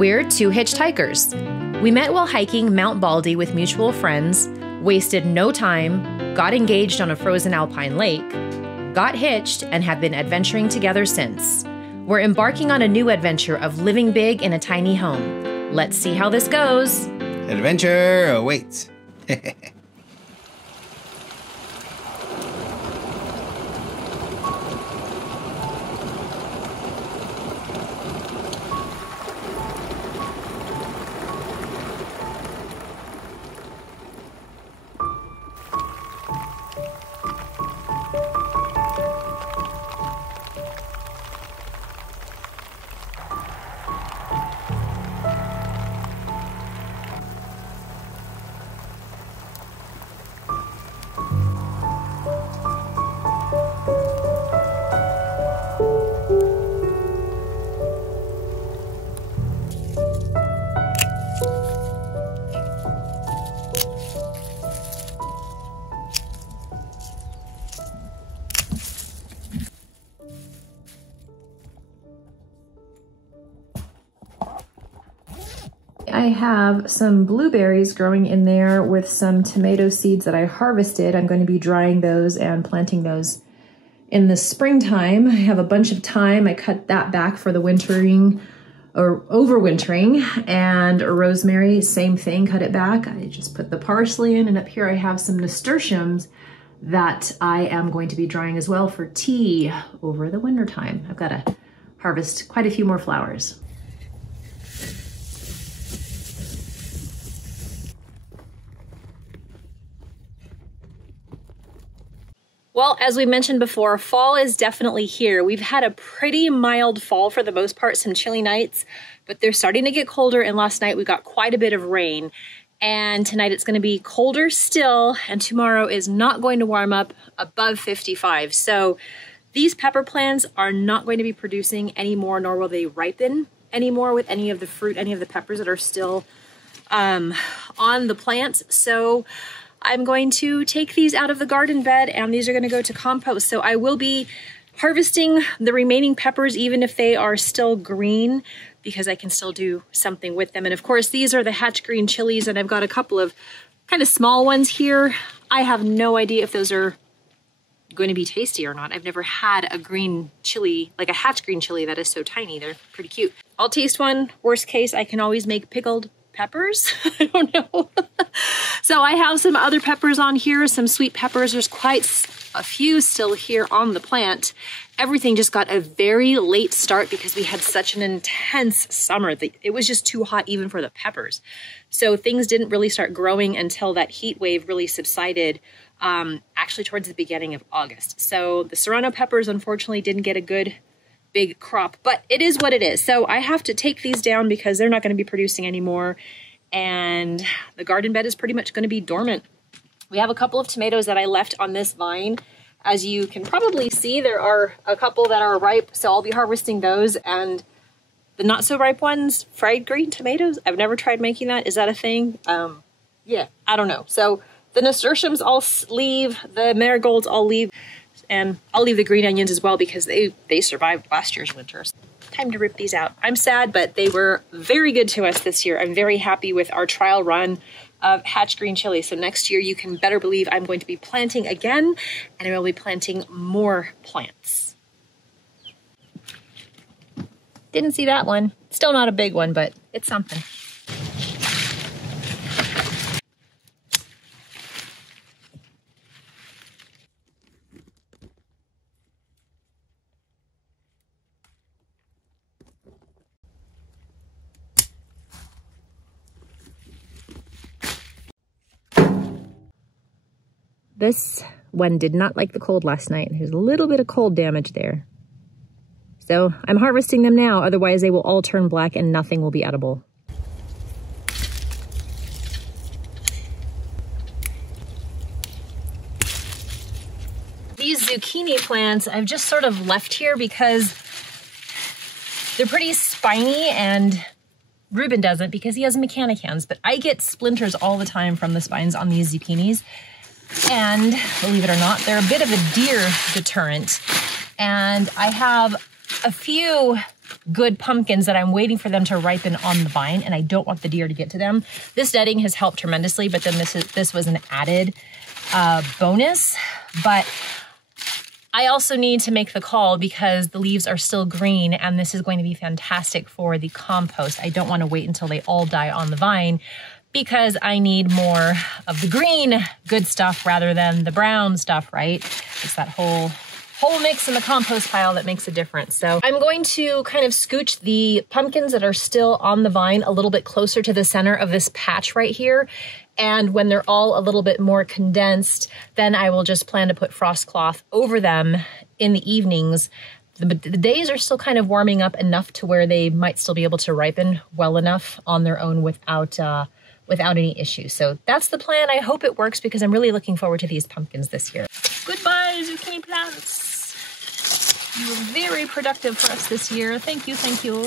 We're two hitchhikers. We met while hiking Mount Baldy with mutual friends, wasted no time, got engaged on a frozen alpine lake, got hitched, and have been adventuring together since. We're embarking on a new adventure of living big in a tiny home. Let's see how this goes. Adventure awaits. I have some blueberries growing in there with some tomato seeds that I harvested. I'm going to be drying those and planting those in the springtime. I have a bunch of thyme. I cut that back for the wintering or overwintering, and rosemary, same thing, cut it back. I just put the parsley in, and up here I have some nasturtiums that I am going to be drying as well for tea over the winter time. I've got to harvest quite a few more flowers. Well, as we mentioned before, fall is definitely here. We've had a pretty mild fall for the most part, some chilly nights, but they're starting to get colder, and last night we got quite a bit of rain. And tonight it's going to be colder still, and tomorrow is not going to warm up above 55. So these pepper plants are not going to be producing anymore, nor will they ripen anymore with any of the fruit, any of the peppers that are still on the plants. So I'm going to take these out of the garden bed, and these are going to go to compost. So I will be harvesting the remaining peppers even if they are still green, because I can still do something with them. And of course, these are the hatch green chilies, and I've got a couple of kind of small ones here. I have no idea if those are going to be tasty or not. I've never had a green chili, like a hatch green chili that is so tiny. They're pretty cute. I'll taste one. Worst case, I can always make pickled peppers. I don't know. So I have some other peppers on here, some sweet peppers. There's quite a few still here on the plant. Everything just got a very late start because we had such an intense summer. It was just too hot even for the peppers. So things didn't really start growing until that heat wave really subsided, actually towards the beginning of August. So the serrano peppers unfortunately didn't get a good big crop, but it is what it is. So I have to take these down because they're not going to be producing anymore, and the garden bed is pretty much going to be dormant. We have a couple of tomatoes that I left on this vine. As you can probably see, there are a couple that are ripe, so I'll be harvesting those, and the not so ripe ones, fried green tomatoes. I've never tried making that. Is that a thing? Yeah, I don't know. So the nasturtiums I'll leave, the marigolds I'll leave, and I'll leave the green onions as well because they survived last year's winter. Time to rip these out. I'm sad, but they were very good to us this year. I'm very happy with our trial run of hatch green chili. So next year you can better believe I'm going to be planting again, and I will be planting more plants. Didn't see that one. Still not a big one, but it's something. This one did not like the cold last night. There's a little bit of cold damage there. So I'm harvesting them now, otherwise they will all turn black and nothing will be edible. These zucchini plants I've just sort of left here because they're pretty spiny, and Ruben doesn't because he has mechanic hands, but I get splinters all the time from the spines on these zucchinis. And believe it or not, they're a bit of a deer deterrent. And I have a few good pumpkins that I'm waiting for them to ripen on the vine, and I don't want the deer to get to them. This netting has helped tremendously, but then this was an added bonus. But I also need to make the call because the leaves are still green, and this is going to be fantastic for the compost. I don't want to wait until they all die on the vine because I need more of the green good stuff rather than the brown stuff, right? It's that whole mix in the compost pile that makes a difference. So I'm going to kind of scooch the pumpkins that are still on the vine a little bit closer to the center of this patch right here. And when they're all a little bit more condensed, then I will just plan to put frost cloth over them in the evenings. The days are still kind of warming up enough to where they might still be able to ripen well enough on their own without any issues. So that's the plan. I hope it works because I'm really looking forward to these pumpkins this year. Goodbye, zucchini plants. You were very productive for us this year. Thank you, thank you.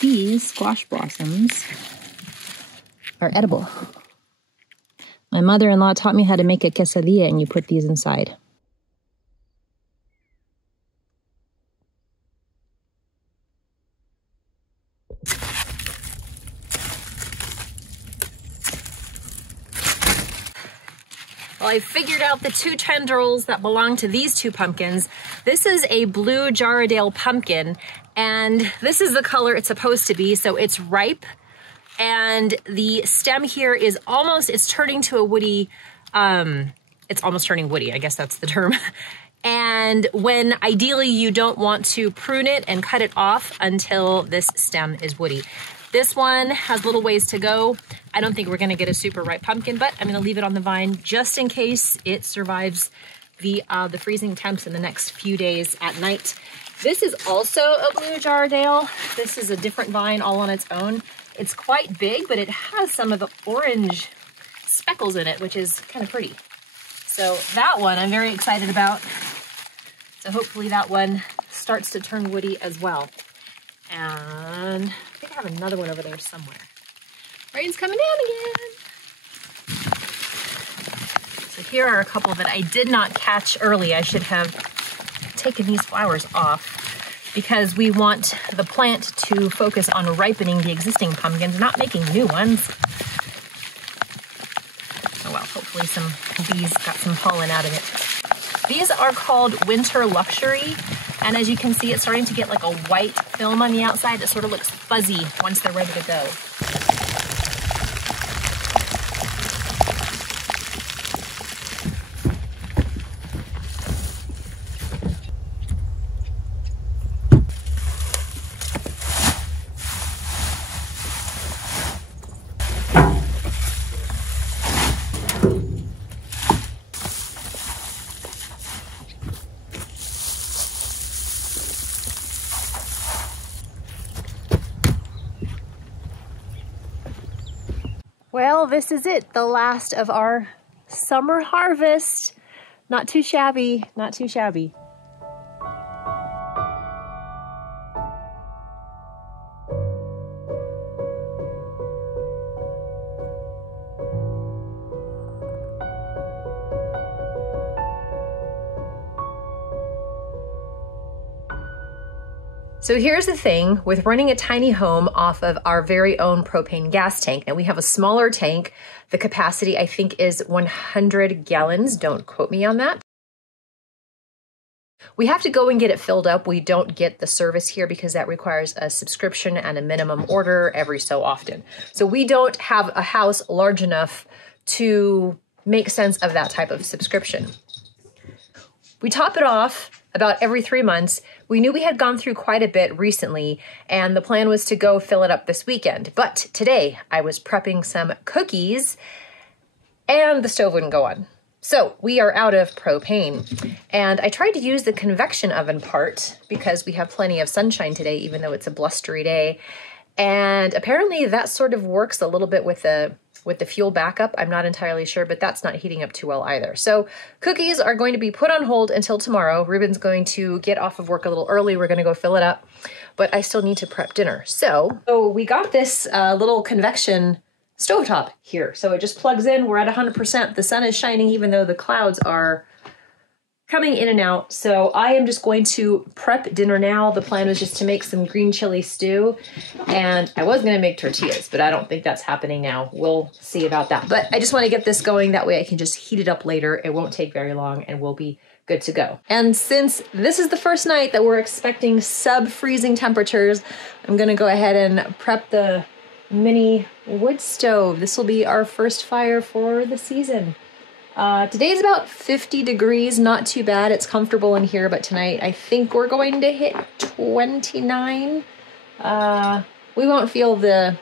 These squash blossoms are edible. My mother-in-law taught me how to make a quesadilla, and you put these inside. Well, I figured out the two tendrils that belong to these two pumpkins. This is a blue Jarradale pumpkin, and this is the color it's supposed to be, so it's ripe. And the stem here is it's turning to a woody, it's almost turning woody, I guess that's the term. And when ideally you don't want to prune it and cut it off until this stem is woody. This one has little ways to go. I don't think we're gonna get a super ripe pumpkin, but I'm gonna leave it on the vine just in case it survives the freezing temps in the next few days at night. This is also a blue Jarradale. This is a different vine all on its own. It's quite big, but it has some of the orange speckles in it, which is kind of pretty. So that one I'm very excited about. So hopefully that one starts to turn woody as well. And I think I have another one over there somewhere. Rain's coming down again. So here are a couple that I did not catch early. I should have taken these flowers off because we want the plant to focus on ripening the existing pumpkins, not making new ones. Oh well, hopefully some bees got some pollen out of it. These are called Winter Luxury. And as you can see, it's starting to get like a white film on the outside. It sort of looks fuzzy once they're ready to go. Well, this is it, the last of our summer harvest. Not too shabby, not too shabby. So here's the thing with running a tiny home off of our very own propane gas tank. Now we have a smaller tank. The capacity I think is 100 gallons. Don't quote me on that. We have to go and get it filled up. We don't get the service here because that requires a subscription and a minimum order every so often. So we don't have a house large enough to make sense of that type of subscription. We top it off about every 3 months. We knew we had gone through quite a bit recently, and the plan was to go fill it up this weekend. But today I was prepping some cookies and the stove wouldn't go on. So we are out of propane. And I tried to use the convection oven part because we have plenty of sunshine today, even though it's a blustery day. And apparently that sort of works a little bit with the with the fuel backup. I'm not entirely sure, but that's not heating up too well either. So cookies are going to be put on hold until tomorrow. Ruben's going to get off of work a little early. We're gonna go fill it up, but I still need to prep dinner. So we got this little convection stovetop here. So it just plugs in, we're at 100%. The sun is shining even though the clouds are coming in and out. So I am just going to prep dinner now. The plan was just to make some green chili stew, and I was gonna make tortillas, but I don't think that's happening now. We'll see about that. But I just wanna get this going. That way I can just heat it up later. It won't take very long and we'll be good to go. And since this is the first night that we're expecting sub-freezing temperatures, I'm gonna go ahead and prep the mini wood stove. This will be our first fire for the season. Today's about 50 degrees, not too bad. It's comfortable in here, but tonight I think we're going to hit 29. We won't feel the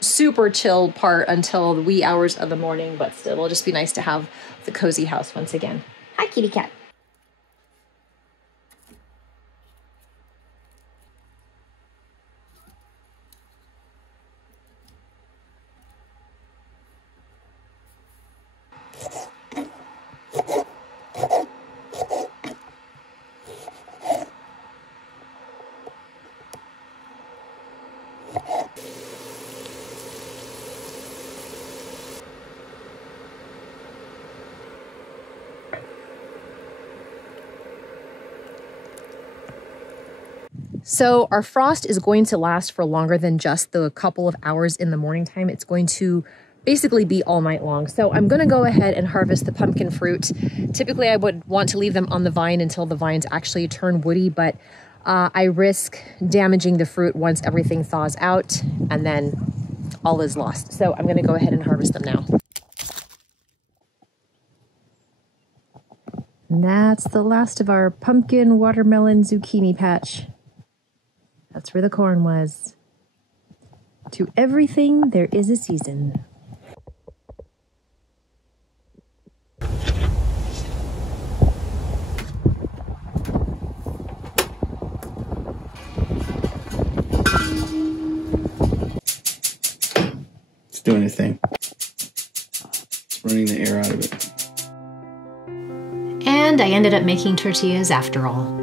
super chill part until the wee hours of the morning, but still it'll just be nice to have the cozy house once again. Hi, kitty cat. So our frost is going to last for longer than just the couple of hours in the morning time. It's going to basically be all night long. So I'm gonna go ahead and harvest the pumpkin fruit. Typically I would want to leave them on the vine until the vines actually turn woody, but I risk damaging the fruit once everything thaws out, and then all is lost. So I'm gonna go ahead and harvest them now. And that's the last of our pumpkin, watermelon, zucchini patch. That's where the corn was. To everything, there is a season. It's doing a thing. It's running the air out of it. And I ended up making tortillas after all.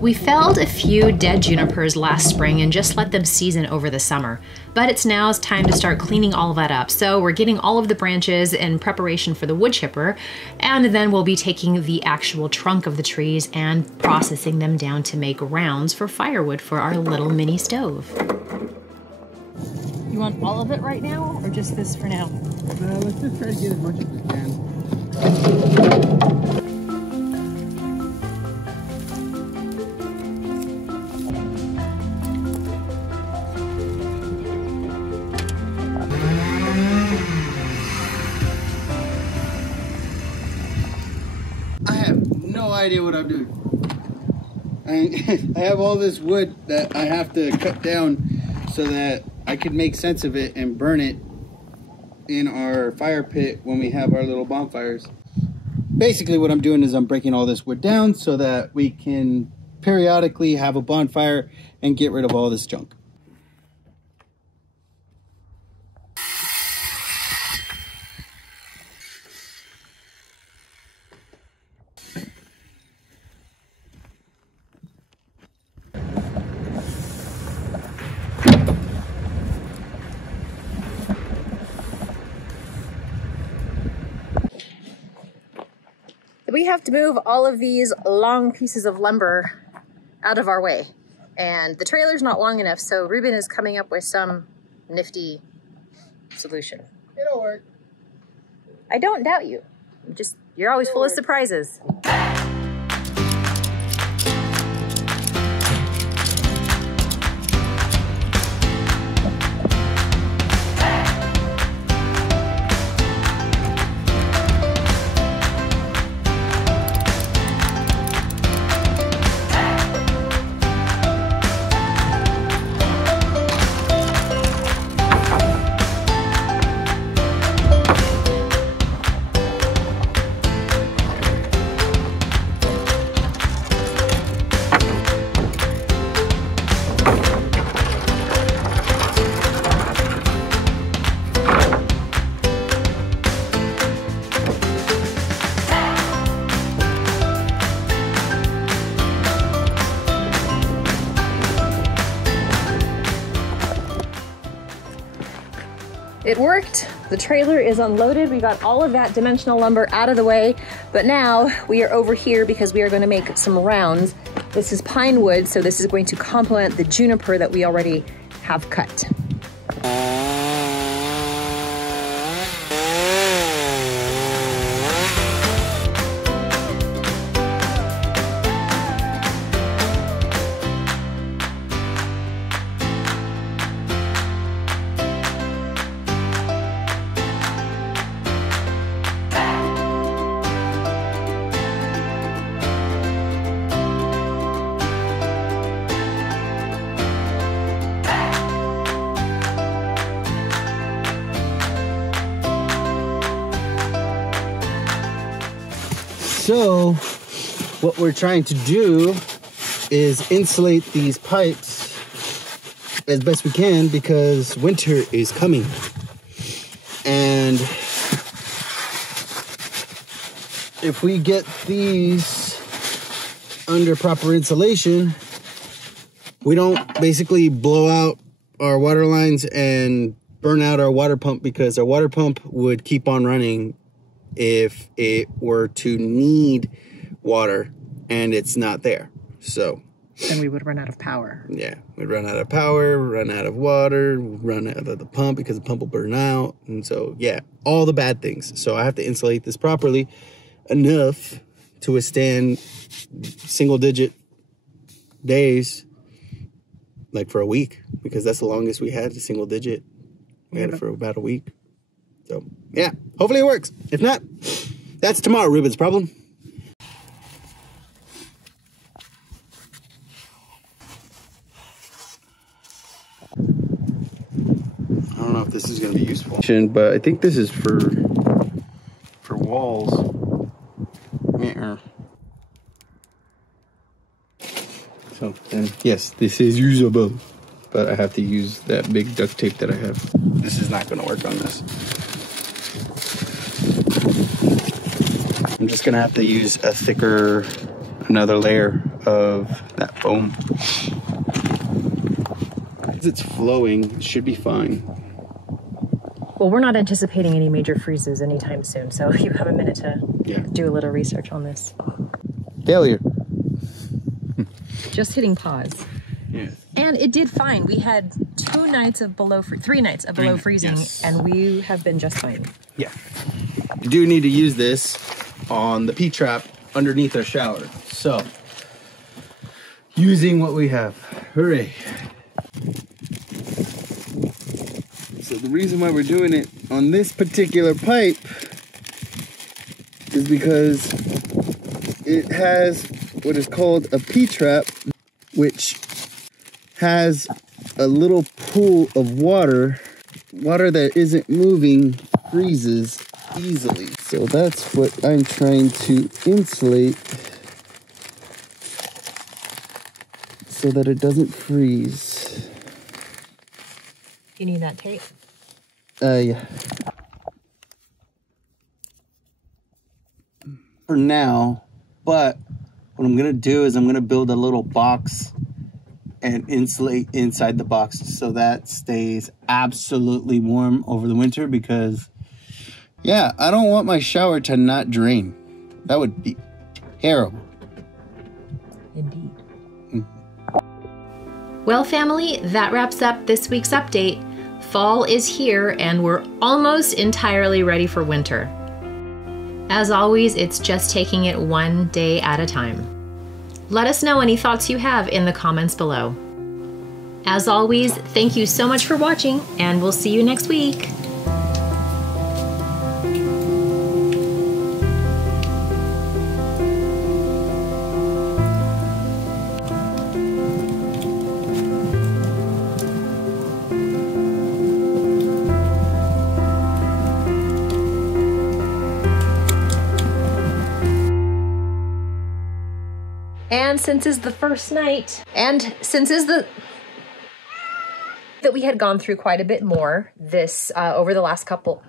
We felled a few dead junipers last spring and just let them season over the summer. But it's now time to start cleaning all of that up. So we're getting all of the branches in preparation for the wood chipper, and then we'll be taking the actual trunk of the trees and processing them down to make rounds for firewood for our little mini stove. You want all of it right now, or just this for now? Let's just try to get as much as we can. Idea what I'm doing. I have all this wood that I have to cut down so that I could make sense of it and burn it in our fire pit when we have our little bonfires. Basically what I'm doing is I'm breaking all this wood down so that we can periodically have a bonfire and get rid of all this junk. We have to move all of these long pieces of lumber out of our way. And the trailer's not long enough, so Ruben is coming up with some nifty solution. It'll work. I don't doubt you. You're You're always full of surprises. It worked. The trailer is unloaded. We got all of that dimensional lumber out of the way, but now we are over here because we are going to make some rounds. This is pine wood, so this is going to complement the juniper that we already have cut. So what we're trying to do is insulate these pipes as best we can because winter is coming. And if we get these under proper insulation, we don't basically blow out our water lines and burn out our water pump, because our water pump would keep on running if it were to need water and it's not there. So then we would run out of power. Yeah, we'd run out of power, run out of water, run out of the pump because the pump will burn out. And so, yeah, all the bad things. So I have to insulate this properly enough to withstand single-digit days, like for a week, because that's the longest we had, a single-digit. We had it for about a week. So, yeah, hopefully it works. If not, that's tomorrow, Ruben's problem. I don't know if this is going to be useful, but I think this is for walls. Yeah. So, and yes, this is usable, but I have to use that big duct tape that I have. This is not going to work on this. I'm just going to have to use a thicker, another layer of that foam. As it's flowing, it should be fine. Well, we're not anticipating any major freezes anytime soon, so you have a minute to do a little research on this. Failure. Just hitting pause. Yeah. And it did fine. We had 3 nights of below freezing, yes. And we have been just fine. Yeah. You do need to use this on the P-trap underneath our shower. So, using what we have. Hooray. So the reason why we're doing it on this particular pipe is because it has what is called a P-trap, which has a little pool of water. Water that isn't moving freezes easily. So that's what I'm trying to insulate so that it doesn't freeze. You need that tape? Yeah. For now, but what I'm gonna do is I'm gonna build a little box and insulate inside the box so that stays absolutely warm over the winter, because yeah, I don't want my shower to not drain. That would be terrible. Indeed. Well, family, that wraps up this week's update. Fall is here and we're almost entirely ready for winter. As always, it's just taking it one day at a time. Let us know any thoughts you have in the comments below. As always, thank you so much for watching, and we'll see you next week. And since it's the first night, and since is the that we had gone through quite a bit more this over the last couple